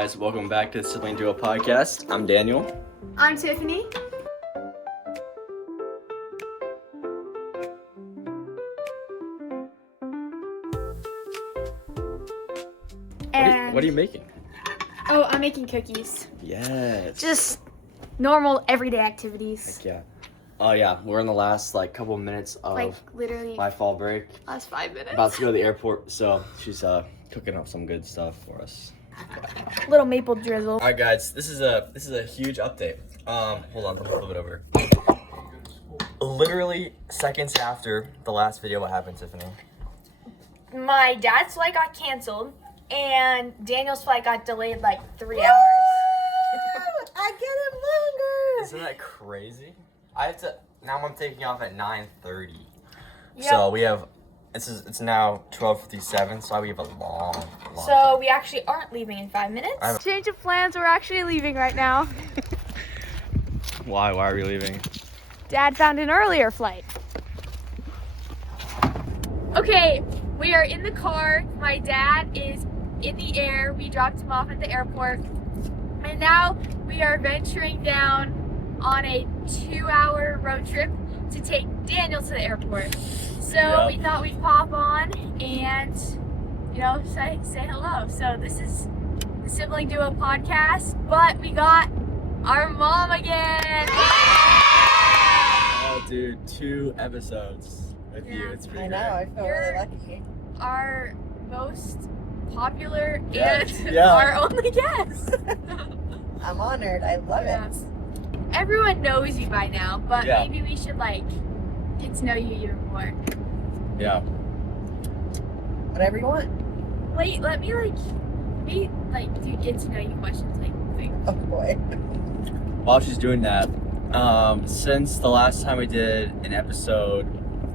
guys, welcome back to the Sibling Duo Podcast. I'm Daniel. I'm Tiffany. And What are you making? oh, I'm making cookies. Yes. Just normal everyday activities. Heck yeah. Oh yeah, we're in the last couple minutes of Like literally my fall break. last 5 minutes. About to go to the airport, so she's cooking up some good stuff for us. Little maple drizzle. All right, guys, this is a huge update. Hold on, let me flip it over. Literally seconds after the last video, what happened, Tiffany? My dad's flight got canceled, and Daniel's flight got delayed like 3 hours. I get it longer. Isn't that crazy? Now I'm taking off at 9:30. Yep. So we have, it's now 12:57, so we have a long So time. we actually aren't leaving in 5 minutes. I have- Change of plans, we're actually leaving right now. Why are we leaving? Dad found an earlier flight. Okay, we are in the car. My dad is in the air. We dropped him off at the airport. And now we are venturing down on a 2-hour road trip to take Daniel to the airport. So Yep. we thought we'd pop on and, say hello. So this is the Sibling Duo Podcast, but we got our mom again. Oh, dude, 2 episodes with you. Yeah. It's pretty I know, I feel You're- really lucky. Our most popular Yes, and yeah. our only guest. I'm honored. I love Yeah. it. Everyone knows you by now, but Yeah. maybe we should get to know you even more. Yeah. Whatever you want. Wait, let me do get to know you questions thing. Oh boy. While she's doing that, since the last time we did an episode,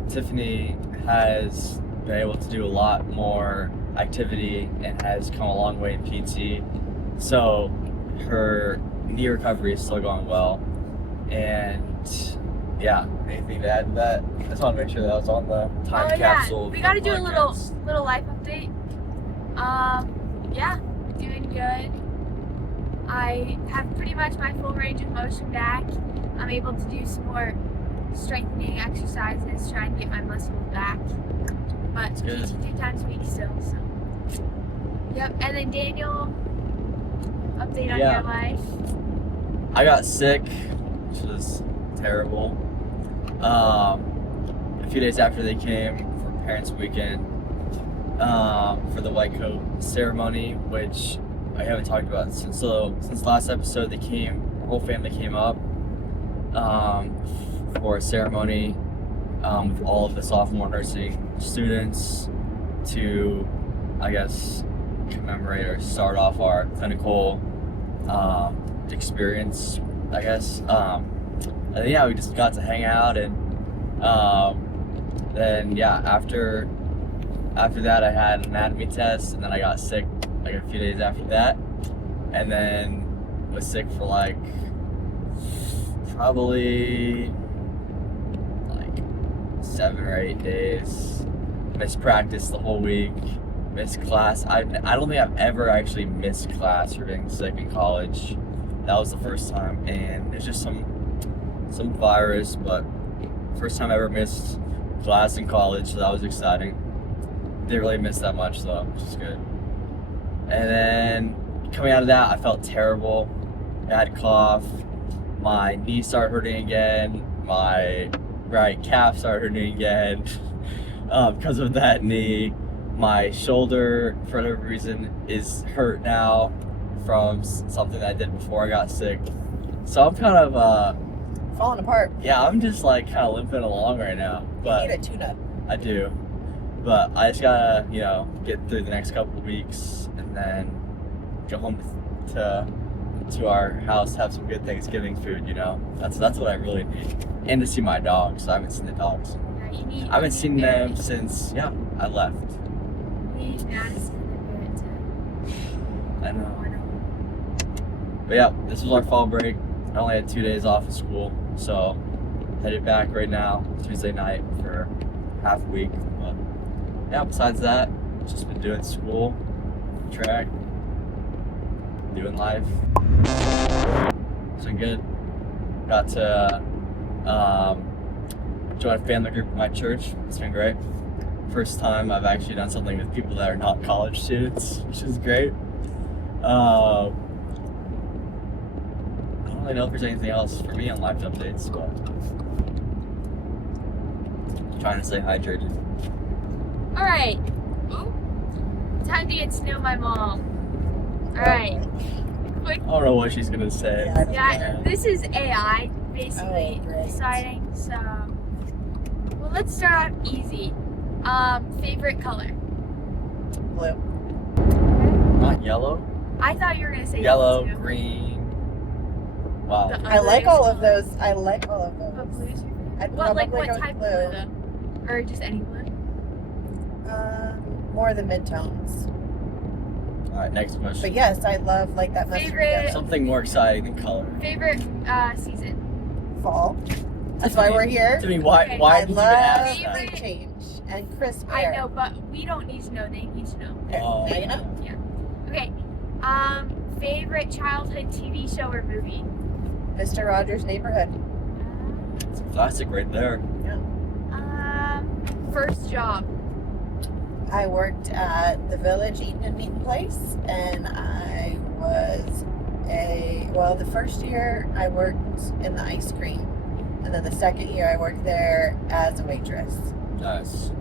Tiffany has been able to do a lot more activity and has come a long way in PT. So her knee recovery is still going well. And yeah, anything to add to that? I just want to make sure that was on the time capsule. We got to do a podcast. little life update. Yeah, doing good. I have pretty much my full range of motion back. I'm able to do some more strengthening exercises, trying to get my muscles back. But good. PT 2 times a week still, so. Yep, and then Daniel, update on Yeah. your life. I got sick, which was terrible. A few days after they came for Parents Weekend, for the white coat ceremony, which I haven't talked about since last episode. They came, our whole family came up for a ceremony with all of the sophomore nursing students to, I guess, commemorate or start off our clinical experience, I guess. And yeah, we just got to hang out, and then yeah, after that I had an anatomy test, and then I got sick a few days after that, and then was sick for probably 7 or 8 days. Missed practice the whole week. Missed class. I don't think I've ever actually missed class for being sick in college. That was the first time, and it's just some virus, but first time I ever missed class in college, so that was exciting. Didn't really miss that much though, which is good. And then coming out of that, I felt terrible. Bad cough. My knee started hurting again. My right calf started hurting again because of that knee. My shoulder, for whatever reason, is hurt now from something that I did before I got sick. So I'm kind of Falling apart. yeah, I'm just kind of limping along right now. But You need a tune-up. I do. But I just gotta, get through the next couple of weeks and then go home to our house, have some good Thanksgiving food, That's what I really need. And to see my dogs. I haven't seen the dogs. Yeah, you need. I haven't seen them since, I left. You need Madison I know. But yeah, this was our fall break. I only had 2 days off of school, so headed back right now, Tuesday night, for half a week. But yeah, besides that, just been doing school, track. do in life. It's been good. Got to join a family group at my church. It's been great. First time I've actually done something with people that are not college students, which is great. I don't really know if there's anything else for me on life updates, but trying to stay hydrated. All right. Time to get to know my mom. All right. Quick. I don't know what she's gonna say. Yeah, this is AI basically Oh, great. deciding. So, well, let's start off easy. Favorite color? Blue. Not yellow. I thought you were gonna say Yellow, too. green. Wow. The I like others. all of those. I like all of But those. blue's your favorite? I'd What, like, probably what go type of blue. blue though? Or just any blue? More the midtones. All right, next question. But yes, I love like that mustard Favorite- yellow. Something more exciting than color. Favorite season? Fall. That's why we're here. To me, why? Okay. Why I did you even love ask the that? change and crisp I air. know, but we don't need to know. They need to know. Okay, Oh, now you know. Okay. Favorite childhood TV show or movie? Mr. Rogers' Neighborhood. It's a classic right there. First job. I worked at the Village Eating and Meeting Place, and I was the first year I worked in the ice cream, and then the second year I worked there as a waitress. Nice.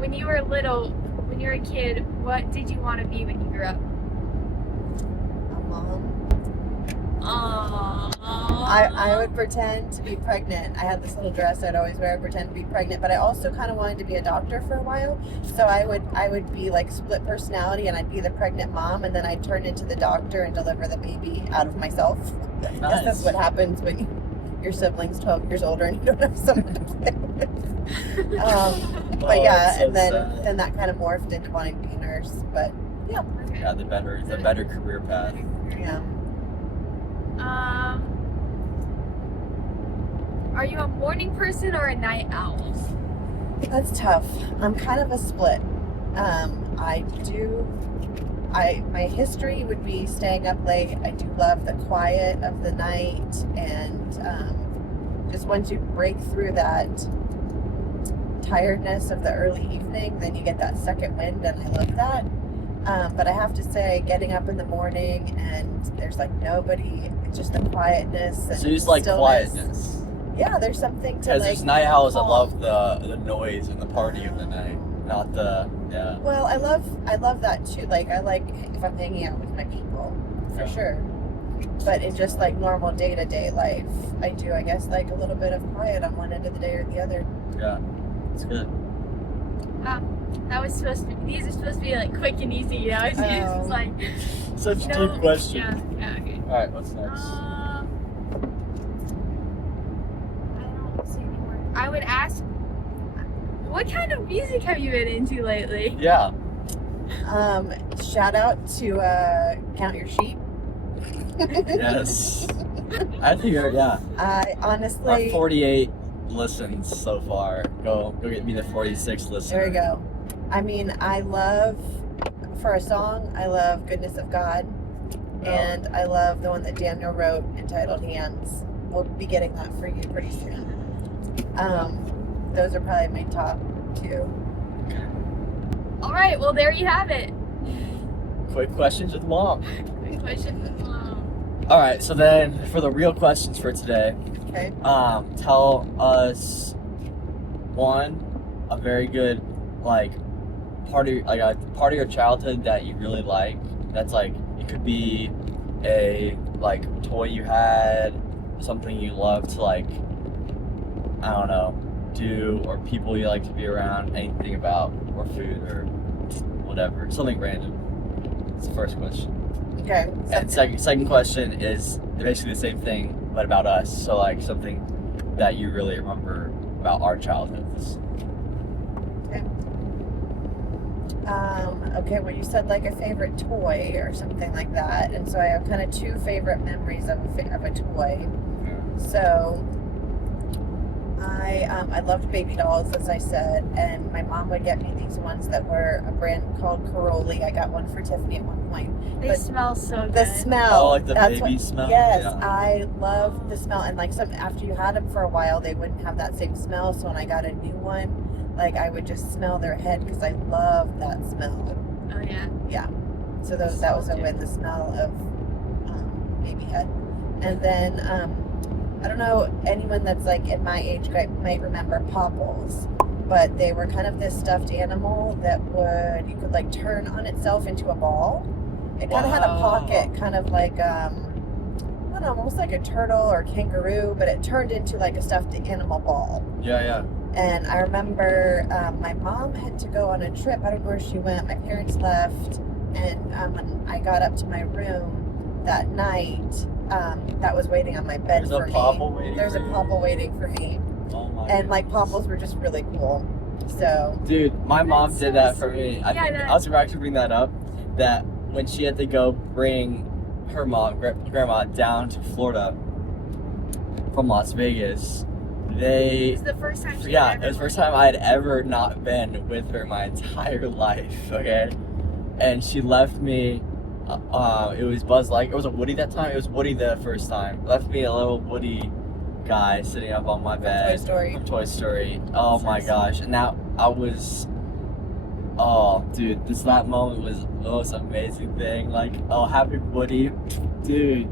When you were when you were a kid, what did you want to be when you grew up? A mom. I would pretend to be pregnant. I had this little dress I'd always wear, pretend to be pregnant, but I also kind of wanted to be a doctor for a while. So I would be like split personality, and I'd be the pregnant mom, and then I'd turn into the doctor and deliver the baby out of myself. Because Nice. that's what happens when your sibling's 12 years older and you don't have someone to play with. But Oh, yeah, it's so and then sad. that kind of morphed into wanting to be a nurse. But Okay. Yeah, the better career path. yeah, Are you a morning person or a night owl? that's tough. I'm kind of a split. My history would be staying up late. I do love the quiet of the night, and just once you break through that tiredness of the early evening, then you get that second wind, and I love that. But I have to say, getting up in the morning and there's like nobody, it's just the quietness and So you just like stillness. quietness. Yeah, there's something to Because like. there's night owls that calm. love the noise and the party of the night, not the yeah. Well, I love that too. Like I like if I'm hanging out with my people, for Yeah. sure. But in just like normal day-to-day life, I do, I guess, like a little bit of quiet on one end of the day or the other. Yeah, it's good. That was supposed to be. These are supposed to be like quick and easy. You know, it's just like Such a no. deep question. Yeah. Okay. All right, what's next? I don't see any more. I would ask, what kind of music have you been into lately? Yeah. Shout out to Count Your Sheep. Yes. I think yeah. I Our honestly, 48 listens so far. Go get me the 46 listeners. there we go. I mean, I love, for a song, I love Goodness of God. And I love the one that Daniel wrote entitled Hands. We'll be getting that for you pretty soon. Those are probably my top two. All right. Well, there you have it. Quick questions with mom. Good question. All right, so then for the real questions for today, Okay. tell us a very good like part of your childhood that you really like. That's like it could be a like toy you had, something you love to like I don't know do, or people you like to be around, anything about, or food or whatever, something random. That's the first question. Okay. And second question is basically the same thing, but about us. So like something that you really remember about our childhoods. Okay, well, you said like a favorite toy or something like that, and so I have kind of two favorite memories of a toy. So I loved baby dolls, as I said, and my mom would get me these ones that were a brand called Caroli. I got one for Tiffany at one point. They But smell so good. the smell. Oh, like the that's baby what, smell? Yes, Yeah. I love the smell. And like after you had them for a while, they wouldn't have that same smell. So when I got a new one, like I would just smell their head because I love that smell. Oh yeah. Yeah. So that was a win. The smell of baby head. And then I don't know anyone that's like in my age group might remember popples, but they were kind of this stuffed animal that you could like turn on itself into a ball. It kind of had a pocket, kind of like I don't know, almost like a turtle or kangaroo, but it turned into like a stuffed animal ball. Yeah. And I remember my mom had to go on a trip. I don't know where she went. My parents left, and when I got up to my room that night, that was waiting on my bed for me. There's a popple waiting for me. Oh my And like goodness. popples were just really cool. So Dude, my mom That's did so that for sweet. me. I Yeah, think that- I was about to bring that up. That when she had to go bring her grandma down to Florida from Las Vegas, It was the first time. it was the first time I had ever not been with her my entire life. Okay, and she left me. It was Buzz Lightyear. It was a Woody that time. It was Woody the first time. Left me a little Woody guy sitting up on my bed. Toy Story. From Toy Story. Oh my gosh! And now I was. Oh, dude, that moment was the most amazing thing. Like, oh, happy Woody, dude.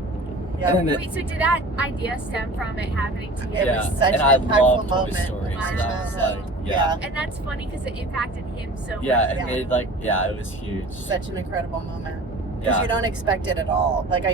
yeah, And then Wait, so did that idea stem from it happening to you? It was such and an I impactful love Toy moment. Story, so that was Wow. like, yeah. And that's funny because it impacted him so much. Yeah, it Yeah. made like, yeah, it was huge. Such an incredible moment. Because Yeah, you don't expect it at all. Like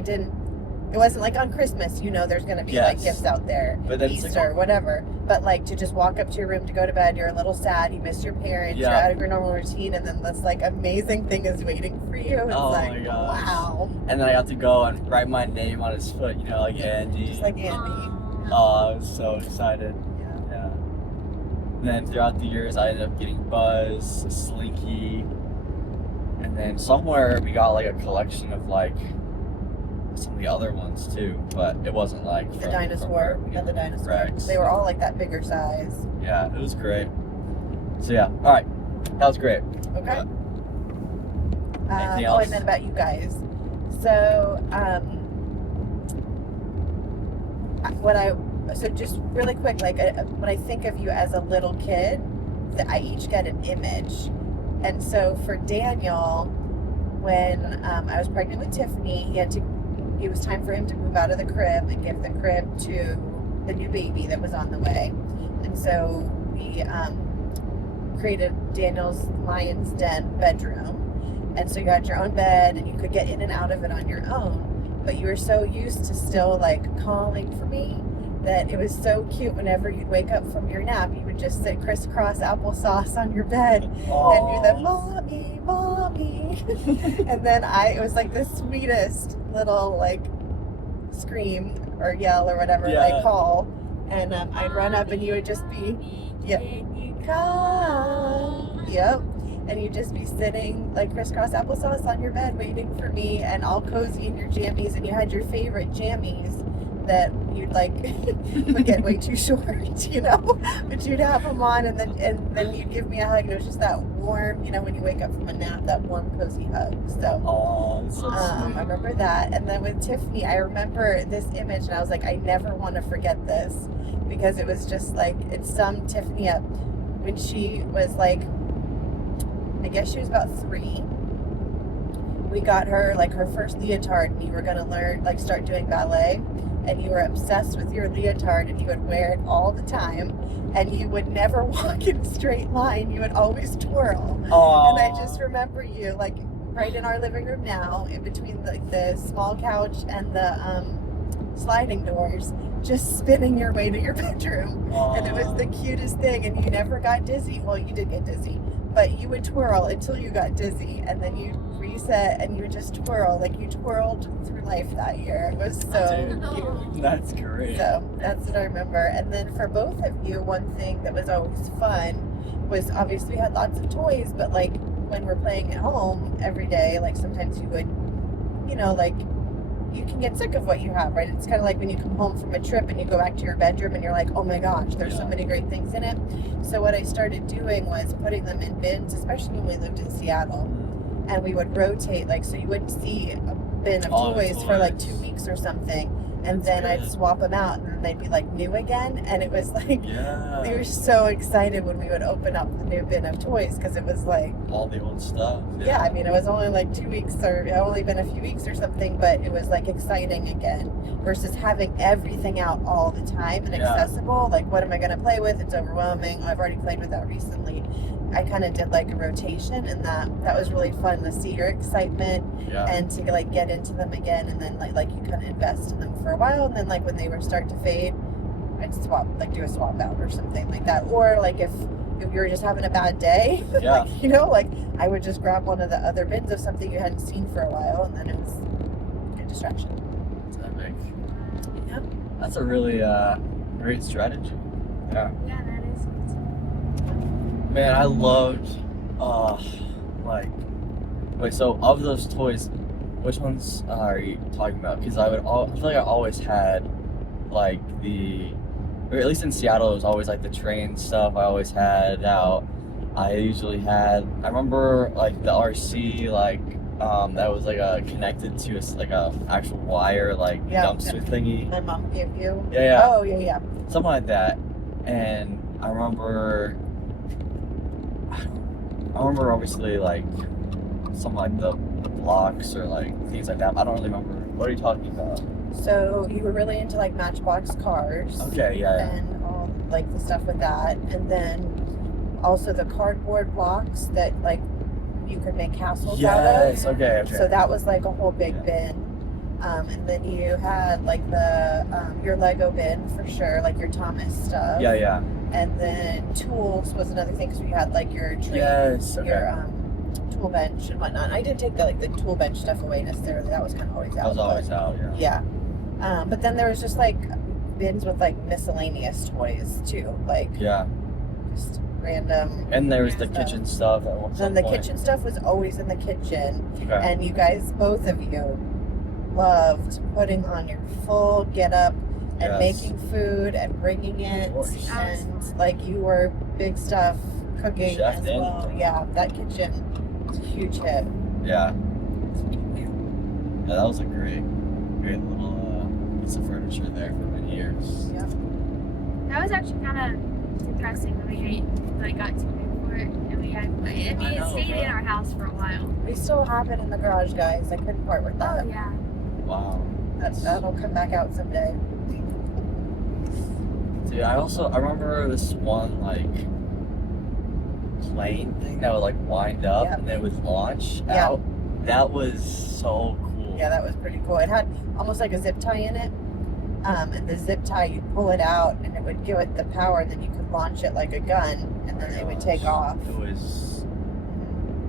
it wasn't like on Christmas, there's going to be like Yes. gifts out there, but then it's like, Easter, whatever. But like to just walk up to your room to go to bed, you're a little sad, you miss your parents, you're Yeah. out of your normal routine, and then this like amazing thing is waiting for you. It's Oh like, my gosh. wow. and then I got to go and write my name on his foot, like Andy. Just like Andy. Aw. Oh, I was so excited. Yeah. Yeah. And then throughout the years, I ended up getting Buzz, Slinky, and then somewhere we got like a collection of like some of the other ones too, but it wasn't like The from dinosaur. from Yeah, the dinosaur. Rex. They were all like that bigger size. Yeah, it was great. So yeah, all right, that was great. Okay. Anything Oh, else? and then about you guys. So, so just really quick, like when I think of you as a little kid, that I each get an image. And so for Daniel, when I was pregnant with Tiffany, it was time for him to move out of the crib and give the crib to the new baby that was on the way. And so we created Daniel's lion's den bedroom. And so you had your own bed and you could get in and out of it on your own. But you were so used to still like calling for me that it was so cute. Whenever you'd wake up from your nap, you would just sit crisscross applesauce on your bed and do the mommy, mommy. And then it was like the sweetest little like scream or yell or whatever, Yeah. like call. And I'd run up and you would just be, yep, come. Yep. And you'd just be sitting like crisscross applesauce on your bed waiting for me and all cozy in your jammies. And you had your favorite jammies that you'd like would get way too short, but you'd have them on and then you'd give me a hug. And it was just that warm, when you wake up from a nap, that warm, cozy hug. So Oh, it's so I sweet. remember that. And then with Tiffany, I remember this image and I was like, I never want to forget this because it was just like, it summed Tiffany up when she was like, I guess she was about 3. We got her like her first leotard and you were going to learn, like start doing ballet. And you were obsessed with your leotard and you would wear it all the time. And you would never walk in a straight line. You would always twirl. Aw. And I just remember you like right in our living room now, in between the small couch and the sliding doors, just spinning your way to your bedroom. And it was the cutest thing. And you never got dizzy. Well, you did get dizzy, but you would twirl until you got dizzy, and then you'd reset and you would just twirl. Like you twirled through life that year. It was so Dude. cute. That's great. So that's what I remember. And then for both of you, one thing that was always fun was obviously we had lots of toys, but like when we're playing at home every day, like sometimes you would, like you can get sick of what you have, right? It's kind of like when you come home from a trip and you go back to your bedroom and you're like, oh my gosh, there's so Yeah. many great things in it. So what I started doing was putting them in bins, especially when we lived in Seattle. and we would rotate, like, so you wouldn't see a bin of All the toys for like 2 toys. weeks or something, and That's then I'd good. swap them out, and then they'd be like new again, and it was like Yeah. we were so excited when we would open up the new bin of toys because it was like, All the old stuff. yeah, I mean, it was only like 2 weeks, or it had only been a few weeks or something, but it was like exciting again versus having everything out all the time and Yeah. accessible. Like, what am I going to play with? It's overwhelming. I've already played with that recently. I kind of did like a rotation, and that was really fun to see your excitement Yeah. and to like get into them again, and then like you kind of invest in them for a while, and then like when they were start to fade, I'd swap, like do a swap out or something like that. Or like if you were just having a bad day, Yeah. like, you know, like I would just grab one of the other bins of something you hadn't seen for a while, and then it was a good distraction. That's epic. Yep. That's a really great strategy. Yeah. Yeah, that is. Man, I loved, like, wait, so of those toys, which ones are you talking about? Because I feel like I always had, like, or at least in Seattle, it was always, like, the train stuff I always had out. I remember, like, the RC, like, that was, like, connected to, like, a actual wire, like, Yeah. dumpster thingy. My mom gave you. Yeah. Oh yeah. Something like that. And I remember obviously like something like the blocks or like things like that. I don't really remember. What are you talking about? So you were really into like Matchbox cars. Okay, yeah. And all like the stuff with that, and then also the cardboard blocks that like you could make castles out of. Yes, okay. So that was like a whole big Yeah. bin. And then you had like the your Lego bin for sure, like your Thomas stuff. Yeah. And then tools was another thing, because you had like your tree, Yes, okay. your tool bench and whatnot. I didn't take the tool bench stuff away necessarily. That was kind of always out. That was always out, yeah. Yeah. But then there was just like bins with like miscellaneous toys too, like Yeah. just random. And there was the stuff. kitchen stuff at one Then the point. kitchen stuff was always in the kitchen. Okay. And you guys, both of you, loved putting on your full get up and Yes. making food and bringing it, Of course. and like you were big stuff cooking Chef as Daniel. well. Yeah, that kitchen was a huge hit. Yeah. Yeah, that was a great little piece of furniture there for many years. Yeah. That was actually kind of depressing when we like got too big for it, and we had. I mean, it know, stayed bro. in our house for a while. We still have it in the garage, guys. I couldn't part with that. Oh yeah. Wow. That'll come back out someday. Dude, I remember this one like plane thing that would like wind up Yep. and then it would launch Yeah. out. That was so cool. Yeah, that was pretty cool. It had almost like a zip tie in it. And the zip tie, you'd pull it out and it would give it the power, and then you could launch it like a gun, and then it would take off.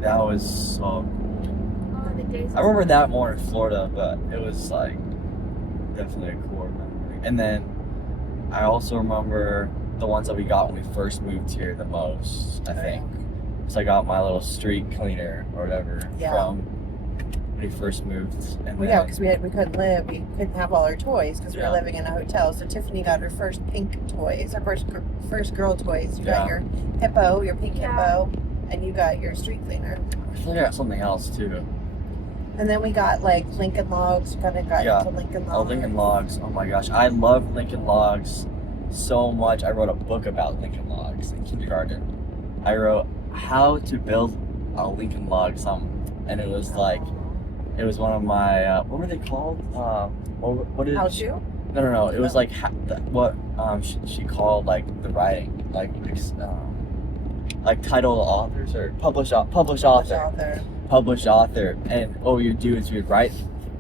That was so cool. Oh, the days. I remember that more in Florida, but it was like definitely a core memory. And then I also remember the ones that we got when we first moved here the most, I think. So I got my little street cleaner or whatever Yeah. from when we first moved. And Well, yeah, because we couldn't couldn't have all our toys because we Yeah. were living in a hotel. So Tiffany got her first pink toys, her first girl toys. You got your hippo, your pink Yeah. hippo, and you got your street cleaner. I feel like I got something else too. And then we got like Lincoln Logs. We kind of got Yeah. into Lincoln Logs. Oh, Lincoln Logs. Oh my gosh. I love Lincoln Logs so much. I wrote a book about Lincoln Logs in kindergarten. I wrote how to build a Lincoln Log and it was like, it was one of my, what were they called? What did How she, to? No. It was like what she called like the writing, like title authors or published author. And what we would do is we would write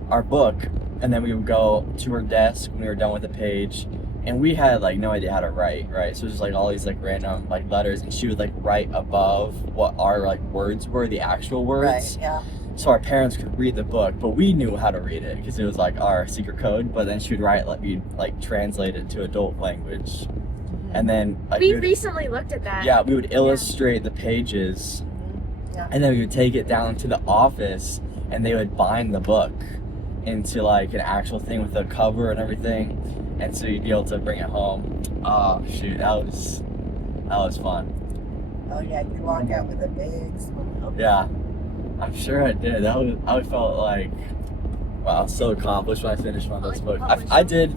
our book, and then we would go to her desk when we were done with the page, and we had like no idea how to write, right? So it was just like all these like random like letters, and she would like write above what our like words were, the actual words. Right, yeah. So our parents could read the book, but we knew how to read it because it was like our secret code. But then she would write, we'd like translate it to adult language, and then like, We recently looked at that. we would illustrate the pages, Yeah. and then we would take it down to the office, and they would bind the book into like an actual thing with a cover and everything, and so you'd be able to bring it home. Oh shoot, that was fun. Oh yeah, you walk out with a big smile. Yeah, I'm sure I did. I felt like, wow, I was so accomplished when I finished one of those books. I did.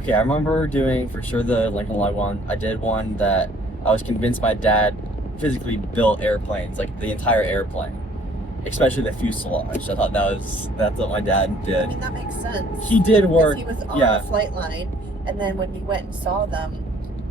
Okay, I remember doing for sure the Lincoln Log one. I did one that I was convinced my dad physically built airplanes, like the entire airplane, especially the fuselage. I thought that's what my dad I did. mean, that makes sense. He did work. He was on Yeah. a flight line, and then when we went and saw them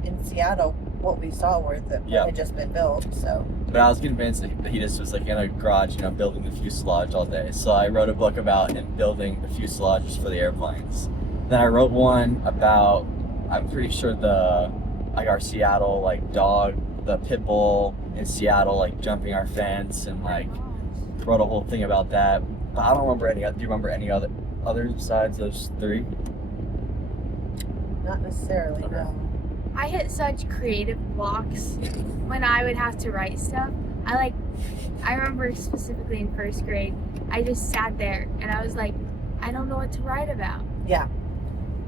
in Seattle, what we saw were that Yeah. had just been built. So But I was convinced that he just was like in a garage, building the fuselage all day. So I wrote a book about him building the fuselages for the airplanes. Then I wrote one about, I'm pretty sure our Seattle dog, the pit bull in Seattle jumping our fence, and wrote a whole thing about that. But I don't remember any. Do you remember any others besides those three? not necessarily. Okay. No. I hit such creative blocks when I would have to write stuff. I remember specifically in first grade, I just sat there and I was like, I don't know what to write about. Yeah.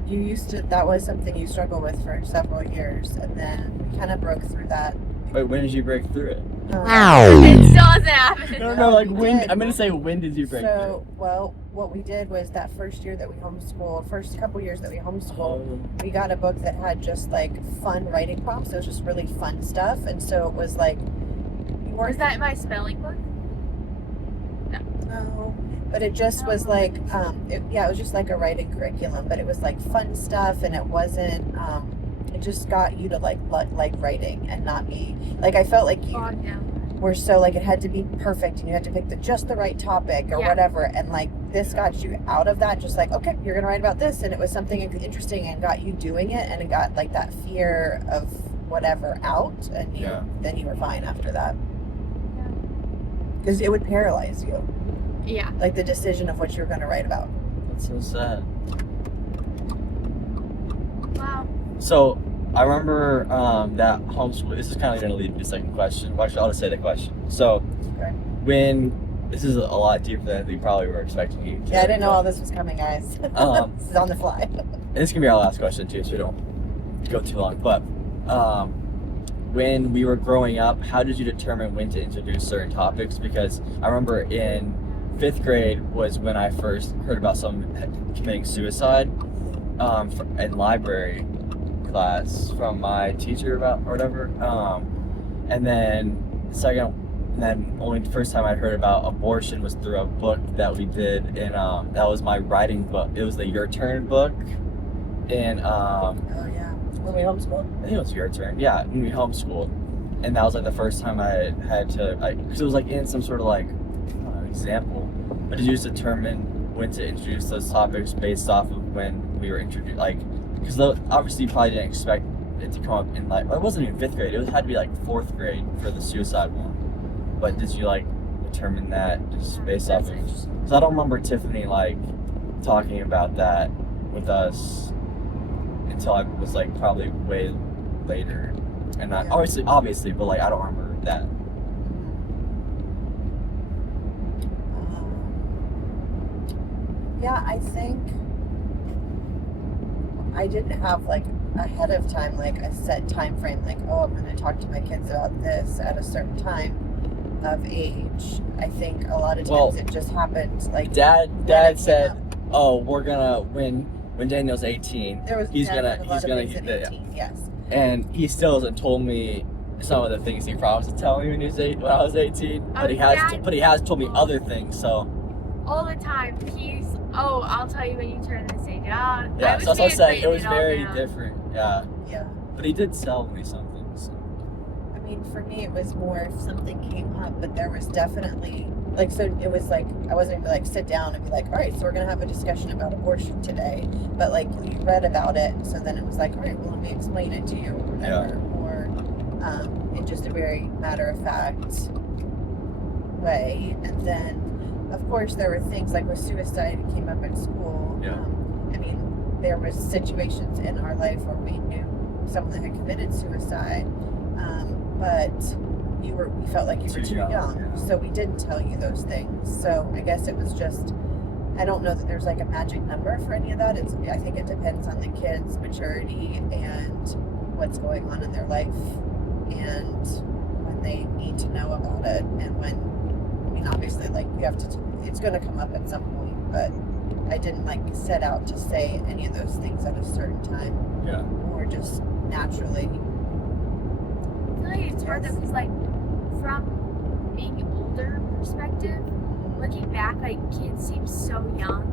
You used to. That was something you struggled with for several years, and then we kind of broke through that. Wait, when did you break through it? It still hasn't happened. No, we when? did. I'm gonna say when did you break So, well, what we did was that first year that we homeschooled, first couple years that we homeschooled, through? we got a book that had just fun writing prompts. It was just really fun stuff, and so it was Was that my spelling book? No, but it just was it was just like a writing curriculum, but it was fun stuff, and it wasn't. It just got you to like writing and not be I felt like you Bogged down. were so it had to be perfect, and you had to pick just the right topic or Yeah. whatever, and this got you out of that. Just okay, you're gonna write about this, and it was something interesting and got you doing it, and it got that fear of whatever out, and then you were fine after that, because it would paralyze you. Yeah. The decision of what you were going to write about. That's so sad. Wow. So I remember that homeschool. This is kind of going to lead to the second question. Well, actually, I'll just say the question. So Okay. this is a lot deeper than we probably were expecting you to. Yeah, I didn't know all this was coming, guys. This is on the fly. And this can be our last question too, so we don't go too long. But when we were growing up, how did you determine when to introduce certain topics? Because I remember in 5th grade was when I first heard about someone committing suicide in library class from my teacher or whatever. And then only the first time I heard about abortion was through a book that we did, and that was my writing book. It was the Your Turn book, and Oh, yeah. When we homeschooled? I think it was Your Turn. Yeah, when we homeschooled, and that was the first time I had to because it was in some sort of I don't know, example. But did you just determine when to introduce those topics based off of when we were introduced? Because obviously you probably didn't expect it to come up in it wasn't even 5th grade. It had to be 4th grade for the suicide one. But did you determine that just based off of? Because I don't remember Tiffany talking about that with us until I was probably way later, and not obviously, but I don't remember that. Yeah, I think I didn't have ahead of time a set time frame oh, I'm going to talk to my kids about this at a certain time of age. I think a lot of times it just happened Dad said, "Oh, we're gonna when Daniel's 18, he's gonna 18, yes." And he still hasn't told me some of the things he promised to tell me when I was 18, but he has told me other things. So all the time I'll tell you when you turn this age. Yeah, so that's what I'm saying. It was very different. Yeah. Yeah. But he did sell me something. So. I mean, for me, it was more if something came up, but there was definitely so it was I wasn't gonna sit down and be all right, so we're gonna have a discussion about abortion today. But you read about it, so then it was all right, well, let me explain it to you, or whatever. Yeah. Or in just a very matter of fact way. And then, of course, there were things with suicide came up at school. Yeah. I mean, there was situations in our life where we knew someone that had committed suicide, but we felt like you were too young, yeah. so we didn't tell you those things. So I guess it was just, I don't know that there's a magic number for any of that. I think it depends on the kid's maturity and what's going on in their life, and when they need to know about it, and when mean, obviously, like, you have to, it's going to come up at some point, but I didn't, like, set out to say any of those things at a certain time. Yeah. Or just naturally. I feel like it's hard though, because like from being older perspective, looking back, like kids seem so young,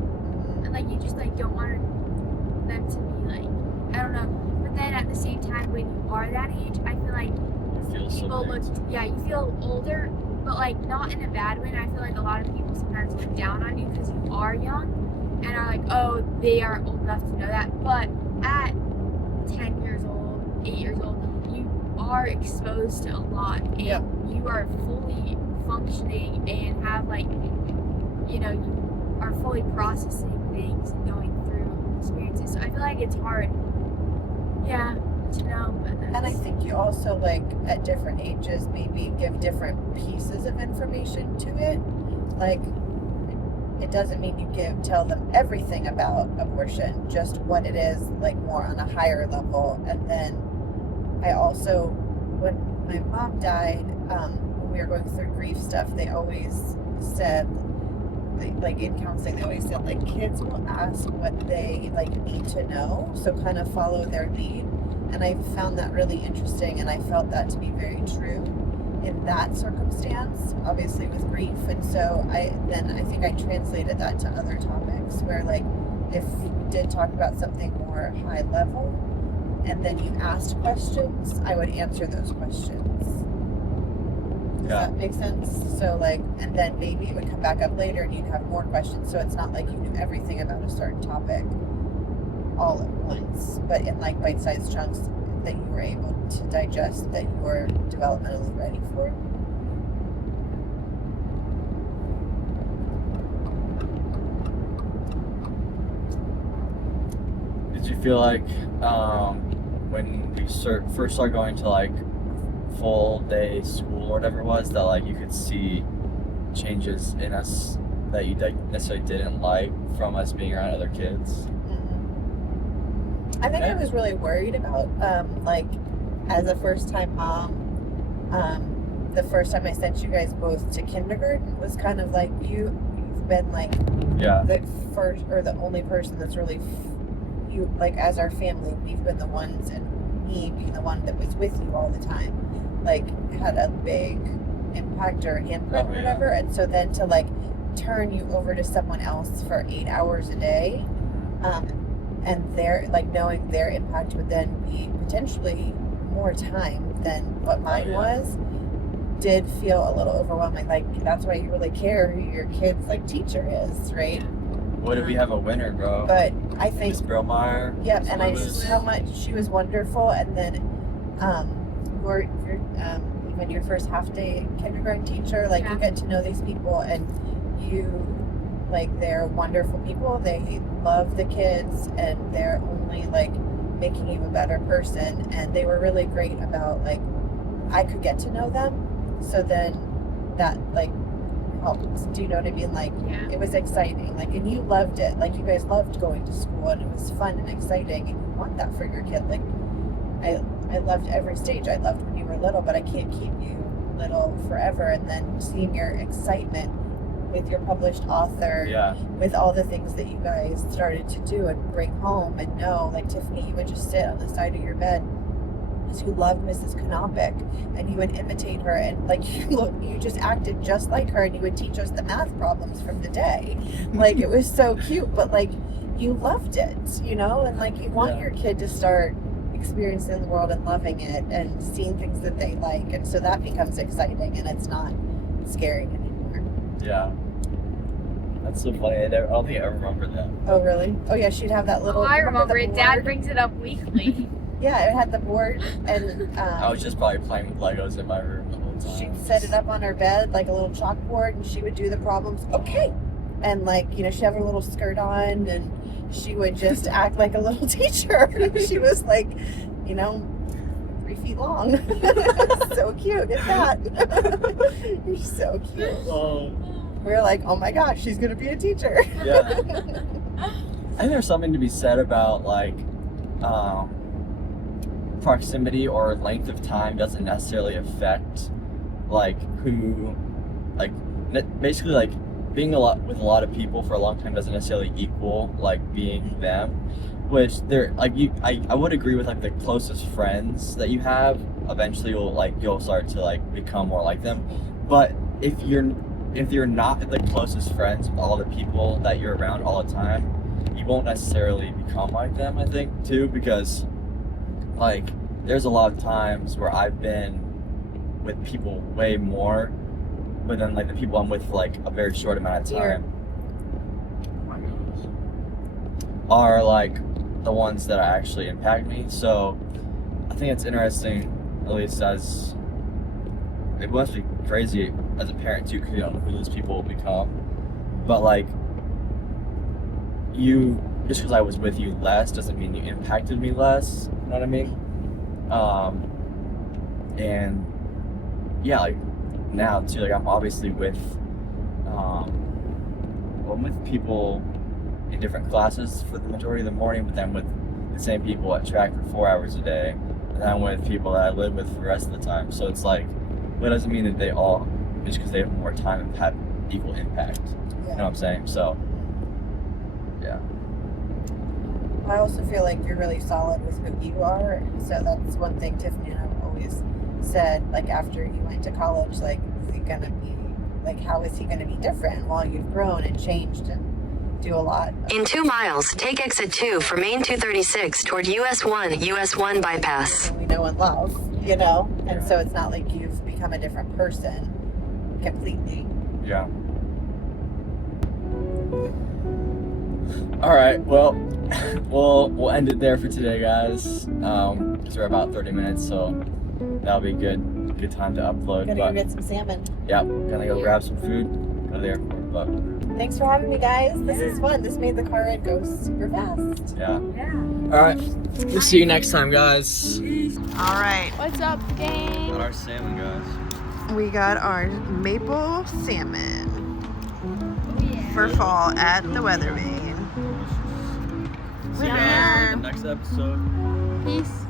and like you just like don't want them to be like, I don't know. But then at the same time, when you are that age, I feel like You feel so people big. look, yeah, you feel older, but like not in a bad way. And I feel like a lot of people sometimes look down on you because you are young and are like, oh, they are old enough to know that. But at 10 years old, 8 years old, you are exposed to a lot, and Yep. you are fully functioning and have like, you know, you are fully processing things and going through experiences. So I feel like it's hard, yeah, to know. But And I think you also, like, at different ages, maybe give different pieces of information to it. Like, it doesn't mean you tell them everything about abortion, just what it is, like, more on a higher level. And then I also, when my mom died, when we were going through grief stuff, they always said, like in counseling, they always said, like, kids will ask what they, like, need to know, so kind of follow their lead. And I found that really interesting, and I felt that to be very true in that circumstance, obviously with grief. And so I think I translated that to other topics where, like, if you did talk about something more high level and then you asked questions, I would answer those questions. Does Yeah. that make sense? So, like, and then maybe it would come back up later and you'd have more questions. So it's not like you knew everything about a certain topic all at once, but in, like, bite-sized chunks that you were able to digest, that you were developmentally ready for. Did you feel like when we first started going to like full day school or whatever it was, that like you could see changes in us that you necessarily didn't like from us being around other kids? I think I Okay. was really worried about, like, as a first-time mom, the first time I sent you guys both to kindergarten was kind of like, you've been, like, Yeah. the first or the only person that's really, you, like, as our family, we've been the ones, and me being the one that was with you all the time, like, had a big impact or handprint Oh, or yeah. whatever. And so then to, like, turn you over to someone else for 8 hours a day, and their, like, knowing their impact would then be potentially more time than what mine yeah. was, did feel a little overwhelming. Like, that's why you really care who your kid's, like, teacher is, right? What did we have a winner, bro? But I think, Miss Brillmeyer. yeah, Miss and I Lewis. so much, she was wonderful. And then even your first half day kindergarten teacher, like, Yeah. you get to know these people, and you, like, they're wonderful people. They love the kids, and they're only, like, making you a better person. And they were really great about, like, I could get to know them, so then that, like, helped. Do you know what I mean? Like, Yeah. it was exciting, like, and you loved it. Like, you guys loved going to school, and it was fun and exciting, and you want that for your kid. Like, I loved every stage. I loved when you were little, but I can't keep you little forever. And then seeing your excitement with your published author, Yeah. with all the things that you guys started to do and bring home and know, like, Tiffany, you would just sit on the side of your bed, because you loved Mrs. Knopic, and you would imitate her, and, like, you just acted just like her, and you would teach us the math problems from the day. Like, it was so cute, but, like, you loved it, you know, and, like, you want Yeah. your kid to start experiencing the world and loving it and seeing things that they like, and so that becomes exciting, and it's not scary anymore. Yeah. That's so funny. I don't think I remember that. Oh, really? Oh, yeah, she'd have that little, Oh, I remember the it. Dad board? brings it up weekly. Yeah, it had the board, and I was just probably playing with Legos in my room the whole time. she'd set it up on her bed like a little chalkboard, and she would do the problems. Okay. And, like, you know, she'd have her little skirt on, and she would just act like a little teacher. She was, like, you know, 3 feet long. So cute. It's that. You're so cute. Oh. We were like, oh my gosh, she's gonna be a teacher. Yeah. I think there's something to be said about, like, proximity or length of time doesn't necessarily affect, like, who basically like being with a lot of people for a long time doesn't necessarily equal like being them. Which they're like I would agree with like the closest friends that you have. Eventually, you'll start to like become more like them. But if you're not the closest friends with all the people that you're around all the time, you won't necessarily become like them. I think too, because like there's a lot of times where I've been with people way more, but then like the people I'm with for like a very short amount of time are like the ones that actually impact me. So I think it's interesting, at least as it must be crazy as a parent too, because you don't know who those people will become. But like you, just because I was with you less doesn't mean you impacted me less. You know what I mean? And yeah, like now too, like I'm obviously with I'm with people in different classes for the majority of the morning, but then with the same people at track for 4 hours a day, and then with people that I live with for the rest of the time. So it's like, but it doesn't mean that they all, just because they have more time, have equal impact. Yeah. You know what I'm saying? So yeah. I also feel like you're really solid with who you are, and so that's one thing Tiffany and I have always said. Like after you went to college, like is he gonna be like, how is he gonna be different while you've grown and changed and do a lot? In 2 miles, take exit 2 for Main 236 toward US 1 bypass. We know and love, you know, and so it's not like you've become a different person completely. Yeah. All right. Well, we'll end it there for today, guys. Because we're about 30 minutes, so that'll be good time to upload. Gotta go get some salmon. Yeah, gonna go grab some food. Go to the airport. But Thanks for having me, guys. This is fun. This made the car ride go super fast. yeah. Yeah. All right. We'll see you next time, guys. All right. What's up, gang? Got our salmon, guys. We got our maple salmon Yeah. for fall at the Weather Vane. See you guys in the next episode. Peace.